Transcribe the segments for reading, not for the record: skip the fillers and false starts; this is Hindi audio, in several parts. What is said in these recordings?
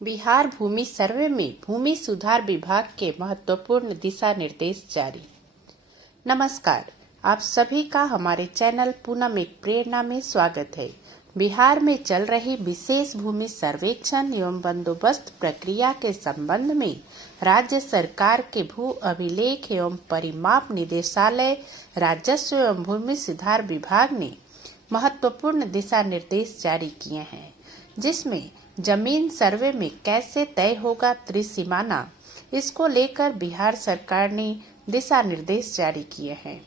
बिहार भूमि सर्वे में भूमि सुधार विभाग के महत्वपूर्ण दिशा निर्देश जारी। नमस्कार, आप सभी का हमारे चैनल पूनम एक प्रेरणा में स्वागत है। बिहार में चल रही विशेष भूमि सर्वेक्षण एवं बंदोबस्त प्रक्रिया के संबंध में राज्य सरकार के भू अभिलेख एवं परिमाप निदेशालय, राजस्व एवं भूमि सुधार विभाग ने महत्वपूर्ण दिशा निर्देश जारी किए हैं, जिसमें जमीन सर्वे में कैसे तय होगा त्रिसीमाना, इसको लेकर बिहार सरकार ने दिशा निर्देश जारी किए हैं।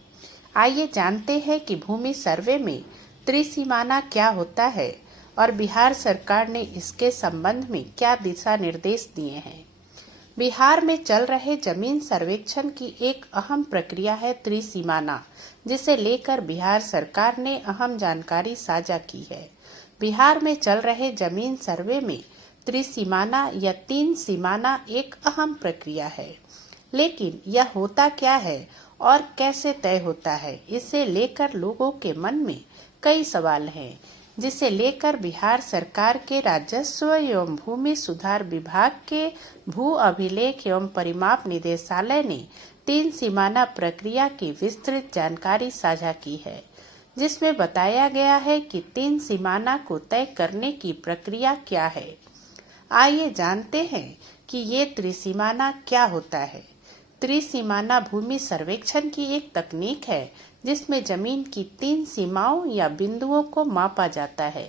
आइए जानते हैं कि भूमि सर्वे में त्रिसीमाना क्या होता है और बिहार सरकार ने इसके संबंध में क्या दिशा निर्देश दिए हैं। बिहार में चल रहे जमीन सर्वेक्षण की एक अहम प्रक्रिया है त्रिसीमाना, जिसे लेकर बिहार सरकार ने अहम जानकारी साझा की है। बिहार में चल रहे जमीन सर्वे में त्रिसीमाना या तीन सीमाना एक अहम प्रक्रिया है, लेकिन यह होता क्या है और कैसे तय होता है, इसे लेकर लोगों के मन में कई सवाल हैं, जिसे लेकर बिहार सरकार के राजस्व एवं भूमि सुधार विभाग के भू अभिलेख एवं परिमाप निदेशालय ने तीन सीमाना प्रक्रिया की विस्तृत जानकारी साझा की है, जिसमें बताया गया है कि तीन सीमाना को तय करने की प्रक्रिया क्या है। आइए जानते हैं कि ये त्रिसीमाना क्या होता है। त्रिसीमाना भूमि सर्वेक्षण की एक तकनीक है, जिसमें जमीन की तीन सीमाओं या बिंदुओं को मापा जाता है।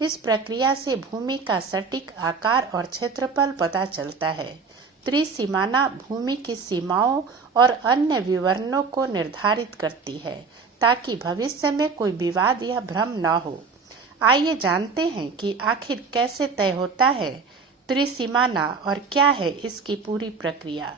इस प्रक्रिया से भूमि का सटीक आकार और क्षेत्रफल पता चलता है। त्रिसीमाना भूमि की सीमाओं और अन्य विवरणों को निर्धारित करती है, ताकि भविष्य में कोई विवाद या भ्रम न हो। आइए जानते हैं कि आखिर कैसे तय होता है त्रिसीमाना और क्या है इसकी पूरी प्रक्रिया।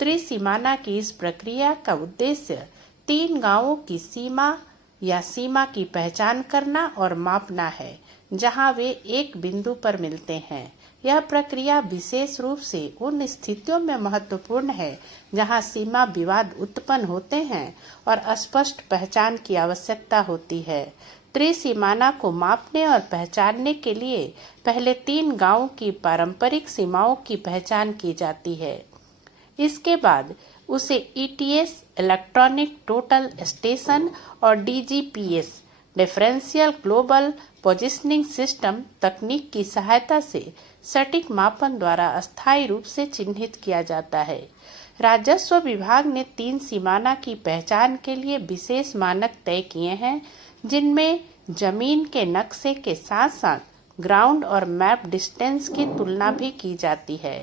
त्रिसीमाना की इस प्रक्रिया का उद्देश्य तीन गांवों की सीमा या सीमा की पहचान करना और मापना है, जहां वे एक बिंदु पर मिलते हैं। यह प्रक्रिया विशेष रूप से उन स्थितियों में महत्वपूर्ण है जहां सीमा विवाद उत्पन्न होते हैं और स्पष्ट पहचान की आवश्यकता होती है। त्रिसीमाना को मापने और पहचानने के लिए पहले तीन गांवों की पारंपरिक सीमाओं की पहचान की जाती है। इसके बाद उसे ईटीएस इलेक्ट्रॉनिक टोटल स्टेशन और DGPS differential global positioning system तकनीक की सहायता से सटीक मापन द्वारा अस्थायी रूप से चिन्हित किया जाता है। राजस्व विभाग ने तीन सीमाना की पहचान के लिए विशेष मानक तय किए हैं, जिनमें जमीन के नक्शे के साथ साथ ग्राउंड और मैप डिस्टेंस की तुलना भी की जाती है।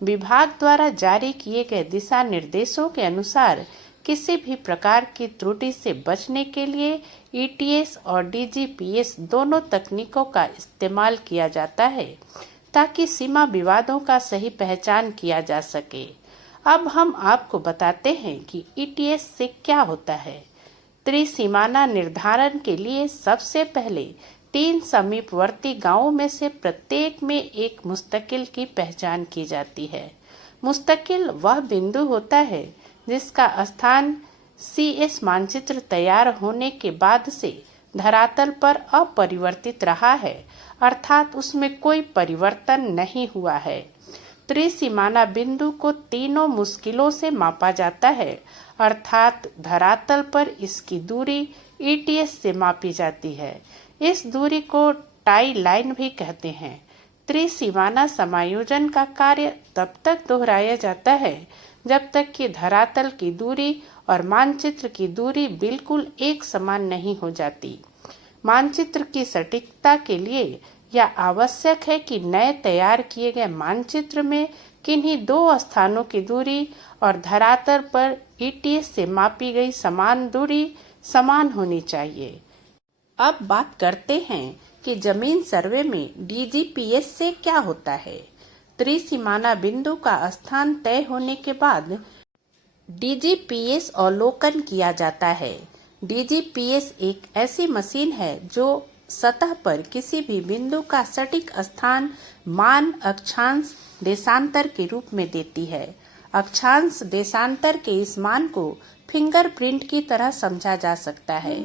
विभाग द्वारा जारी किए गए दिशा निर्देशों के अनुसार किसी भी प्रकार की त्रुटि से बचने के लिए ईटीएस और डीजीपीएस दोनों तकनीकों का इस्तेमाल किया जाता है, ताकि सीमा विवादों का सही पहचान किया जा सके। अब हम आपको बताते हैं कि ईटीएस से क्या होता है। त्रिसीमाना निर्धारण के लिए सबसे पहले तीन समीपवर्ती गांवों में से प्रत्येक में एक मुस्तकिल की पहचान की जाती है। मुस्तकिल वह बिंदु होता है जिसका स्थान सीएस मानचित्र तैयार होने के बाद से धरातल पर अपरिवर्तित रहा है, अर्थात उसमें कोई परिवर्तन नहीं हुआ है। त्रिसीमाना बिंदु को तीनों मुश्किलों से मापा जाता है, अर्थात धरातल पर इसकी दूरी ईटीएस से मापी जाती है। इस दूरी को टाई लाइन भी कहते हैं। त्रिसीमाना समायोजन का कार्य तब तक दोहराया जाता है जब तक कि धरातल की दूरी और मानचित्र की दूरी बिल्कुल एक समान नहीं हो जाती। मानचित्र की सटीकता के लिए यह आवश्यक है कि नए तैयार किए गए मानचित्र में किन्हीं दो स्थानों की दूरी और धरातल पर ईटीएस से मापी गई समान दूरी समान होनी चाहिए। अब बात करते हैं कि जमीन सर्वे में डीजीपीएस से क्या होता है। त्रिसीमाना बिंदु का स्थान तय होने के बाद डीजीपीएस अवलोकन किया जाता है। डीजीपीएस एक ऐसी मशीन है जो सतह पर किसी भी बिंदु का सटीक स्थान मान अक्षांश देशांतर के रूप में देती है। अक्षांश देशांतर के इस मान को फिंगरप्रिंट की तरह समझा जा सकता है,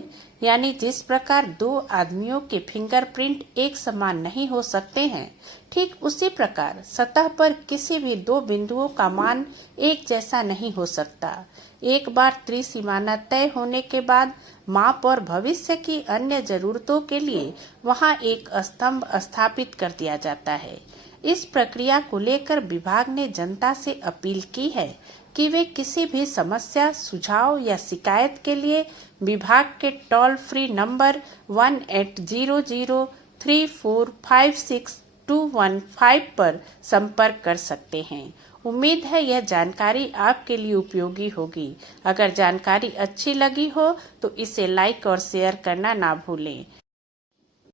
यानी जिस प्रकार दो आदमियों के फिंगरप्रिंट एक समान नहीं हो सकते हैं, ठीक उसी प्रकार सतह पर किसी भी दो बिंदुओं का मान एक जैसा नहीं हो सकता। एक बार त्रिसीमाना तय होने के बाद माप और भविष्य की अन्य जरूरतों के लिए वहां एक स्तंभ स्थापित कर दिया जाता है। इस प्रक्रिया को लेकर विभाग ने जनता से अपील की है कि वे किसी भी समस्या, सुझाव या शिकायत के लिए विभाग के टोल फ्री नंबर 1800345621 पर संपर्क कर सकते हैं। उम्मीद है यह जानकारी आपके लिए उपयोगी होगी। अगर जानकारी अच्छी लगी हो तो इसे लाइक और शेयर करना ना भूलें।